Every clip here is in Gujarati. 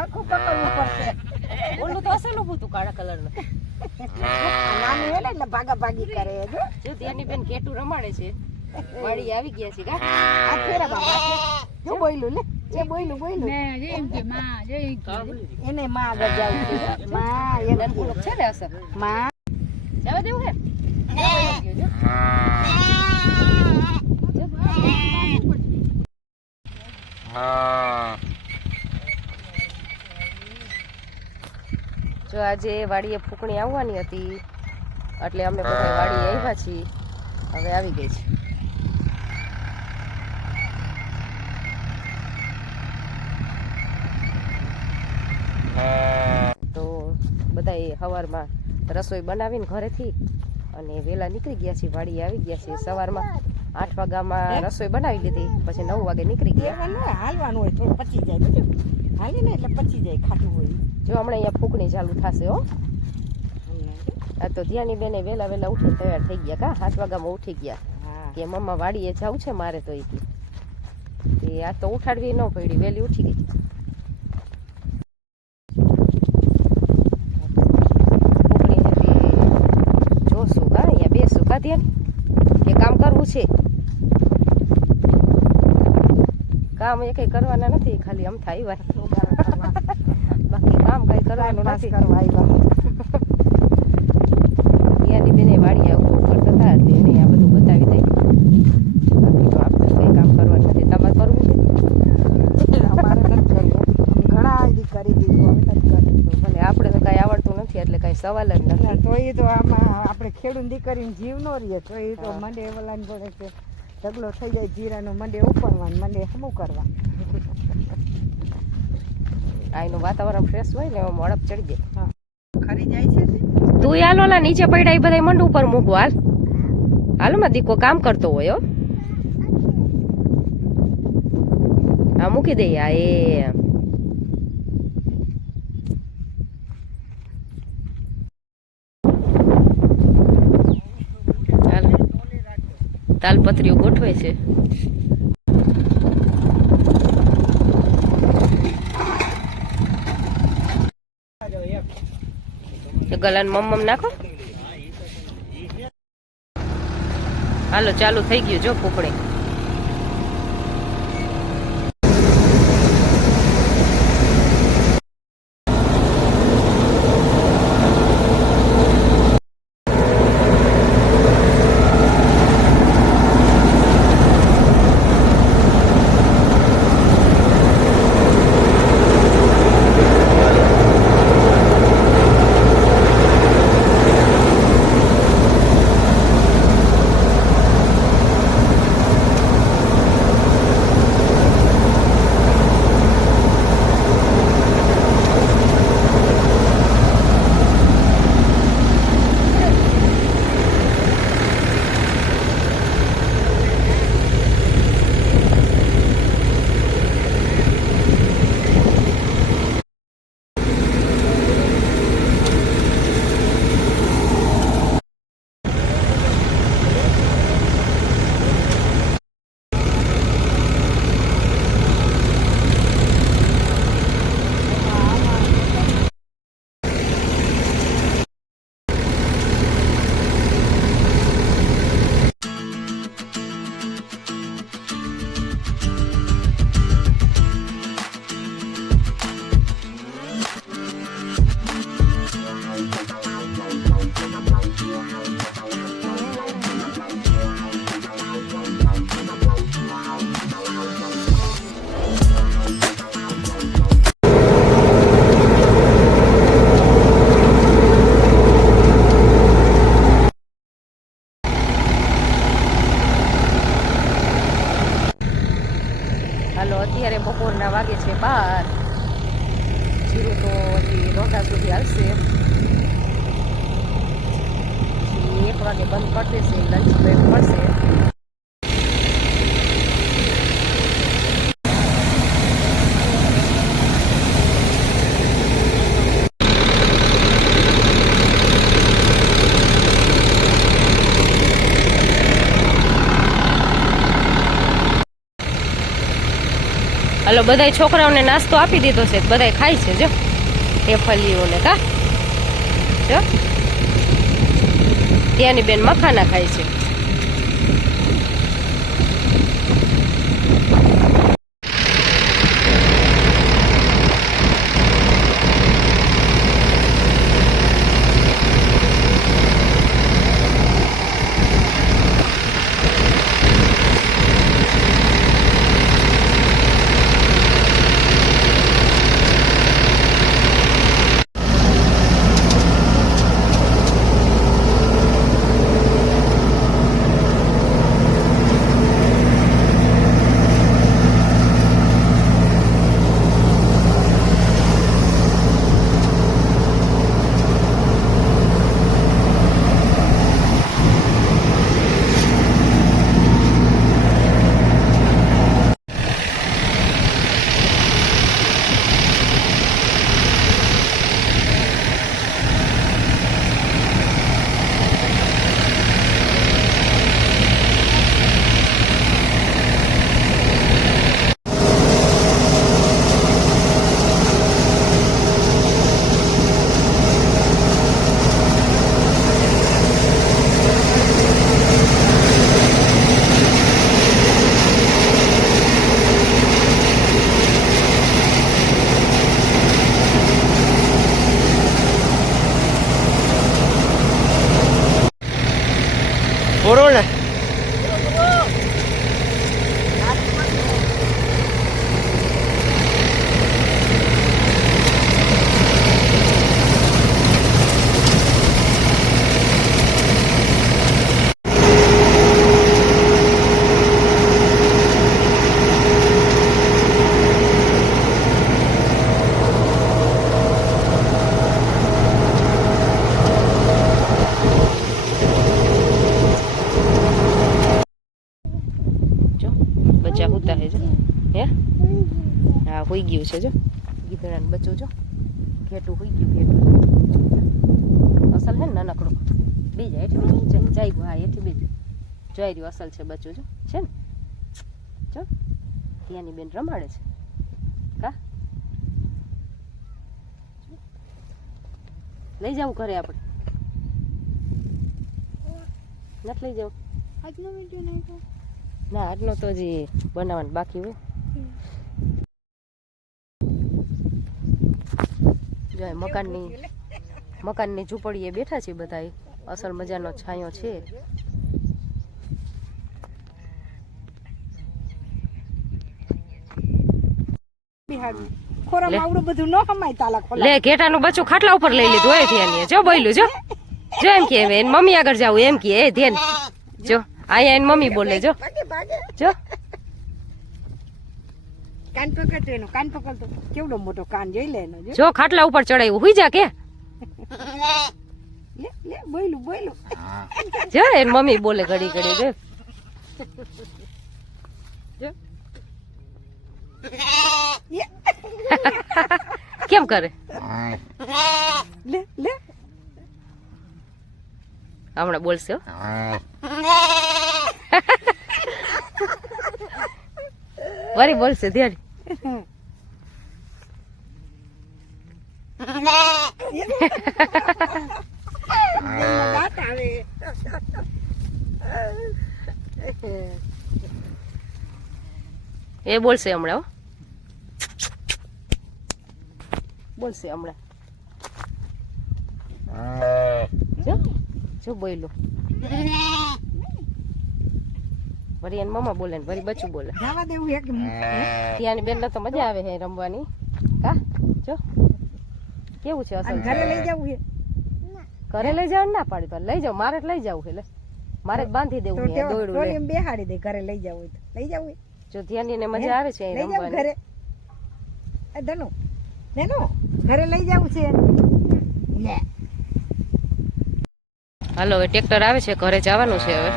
આખું પકડવું પડશે. ઓલું તો અસલું હતું કાળા કલરનું. નાનું હે ને એટલે ભાગા ભાગી કરે જો. જો ત્યાંની બેન કેટું રમાડે છે. વાડી આવી ગયા છે કા? આ ફેરા બાબા જો બોયલું લે. એ બોયલું ને જેમ કે માં જેમ કે એને માં આગળ જાય છે. માં એને નાનકું છે ને અસર. માં જવા દેવું હે? જો આજે વાડીએ ફૂકણી આવવાની હતી એટલે અમે બધા વાડીએ આવ્યા છીએ. હવે આવી ગઈ છે. તો બધા સવારમાં રસોઈ બનાવીને ઘરેથી અને વહેલા નીકળી ગયા છીએ. વાડીએ આવી ગયા છીએ. સવારમાં 8 વાગ્યામાં રસોઈ બનાવી લીધી, પછી 9 વાગે નીકળી ગયા. હાલવાનું હોય થોડું પચી જાય બધું હાલી ને એટલે પચી જાય ખાટું હોય. જો હમણાં અહીંયા ફૂકણી ચાલુ થશે હો. આ તો ધ્યાની બેને વહેલા ઉઠીને તૈયાર થઈ ગયા કા? 7 વાગ્યામાં ઉઠી ગયા કે મમ્મા વાડીએ જવું છે મારે. તો એ આ તો ઉઠાડવી ન પડી, વહેલી ઉઠી ગઈ. ફૂકણી હતી જોશું કા? અહીંયા બેસું કા ધ્યાન કે કામ કરવું છે? કામ એ કઈ કરવાના નથી, ખાલી આમ થાય બાકી કામ કઈ કરવાનું નથી. કરવા આવ્યા યાની બેને વાડી આવું કરતા હતા એટલે એને આ બધું બતાવી દઈ. બાકી તો આપણે કઈ કામ કરવાનું નથી. તમારે કરવું છે? અમારે નથી કર્યું. ઘણા આજી કરી દીધું, હવે નથી કર્યું. ભલે આપણે તો કઈ આવડતું નથી એટલે કઈ સવાલ જ નથી. તો એ તો આમાં આપણે ખેડૂત દીકરીને જીવ નો રહીએ તો એ તો મંડે વલાને પડે કે ઢગલો થઈ જાય જીરાનો, મંડે ઉપરવાનું, મંડે હમું કરવા. આ એનું વાતાવરણ ફ્રેશ હોય ને એમાં મોડપ ચડી જાય. ખરી જાય છે તું હાલો ના નીચે પડ્યા એ બધા મંડ ઉપર મૂકવું. હાલો માં દીકો કામ કરતો હોય. હા મૂકી દઈએ. આ એ તાલપત્રીઓ ગોઠવે છે. ગલાન મમ્મ નાખો. હાલો ચાલુ થઈ ગયું જો ફૂકણી. અત્યારે બપોરના વાગે છે 12. જીરું તો હજી રોંઢા સુધી હાલશે. 1 વાગે બંધ કરી દેશે, લંચ બ્રેક મળશે. હાલો બધાય છોકરાઓને નાસ્તો આપી દીધો છે, બધાય ખાય છે જો હેફલીઓને કા જો ત્યાંની બેન મખાના ખાય છે. Corona. બચ્ચા હુતા હે જો હે હા હોઈ ગયું છે જો ગીધડાનું બચ્ચું જો ઘેટું હોઈ ગયું ઘેટું અસલ હે ને નાનકડું બીજા એઠી જાય ગયું હા એઠી બીજું જોઈ રહ્યું અસલ છે બચ્ચું જો છે ને જો ત્યાંની બેન રમાડે છે કા લઈ જવું ઘરે આપણે નથી લઈ જવું આજનો વિડિયો નહીં તો ના આજનો તો હજી બનાવવાનું બાકી હોય જો મકાનની ઝૂંપડીએ બેઠા છે બધા અસલ મજાનો છાંયો છે લે ઘેટાનું બચ્ચું ખાટલા ઉપર લઈ લીધું હોય ધ્યાન જો બોલ્યું જો જો એમ કે એની મમ્મી આગળ જાવું એમ કે એ ધ્યાન જો આયા એની મમ્મી બોલે જો જો કાન પકડ એનો કાન પકડ તો કેવડો મોટો કાન જોઈ લે એનો જો ખાટલા ઉપર ચડાવ્યું હુઈ જા કે લે લે બોયલું જો એની મમ્મી બોલે ઘડી ઘડી જો જો કેમ કરે લે લે હમણાં બોલશે વરી બોલશે ધ્યાન એ બોલશે હમણાં હો બોલશે હમણાં જો જો બોલ્યો વરી એની મમ્મા બોલે ને વરી બચ્ચું બોલે જવા દેવું એક ત્યાંની બેન તો મજા આવે છે રમવાની કા જો કેવું છે અસલ ઘરે લઈ જવું છે ઘરે લઈ જવાનું ના પાડી પણ લઈ જાવ મારે જ લઈ જવું છે મારે જ બાંધી દેવું છે દોયડું લે બેહાડી દે ઘરે લઈ જવું તો લઈ જવું જો ધ્યાની ને મજા આવે છે લઈ જાવ ઘરે ધનુ ઘરે લઈ જવું છે લે હાલો હવે ટ્રેક્ટર આવે છે ઘરે જવાનું છે હવે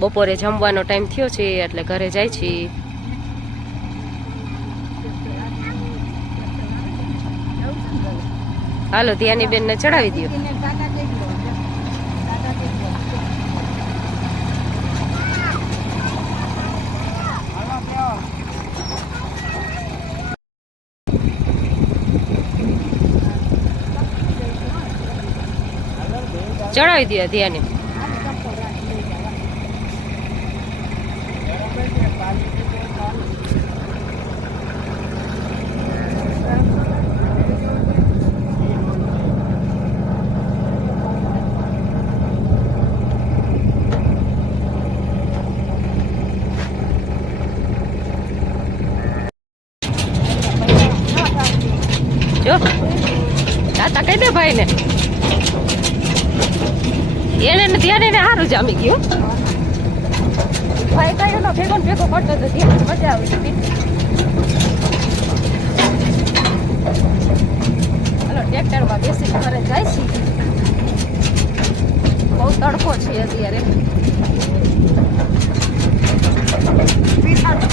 બપોરે જમવાનો ટાઈમ થયો છે એટલે ઘરે જાય છે હાલો ત્યાંની બેન ને ચડાવી દો ચડાવી દે ધ્યાને. જો તાતા કહી દે ભાઈ ને એને ને ધ્યાન એને સારું જામી ગયું ભાઈ કઈ એનો ભેગો ને ભેગો કરતો તો ધ્યાન મજા આવી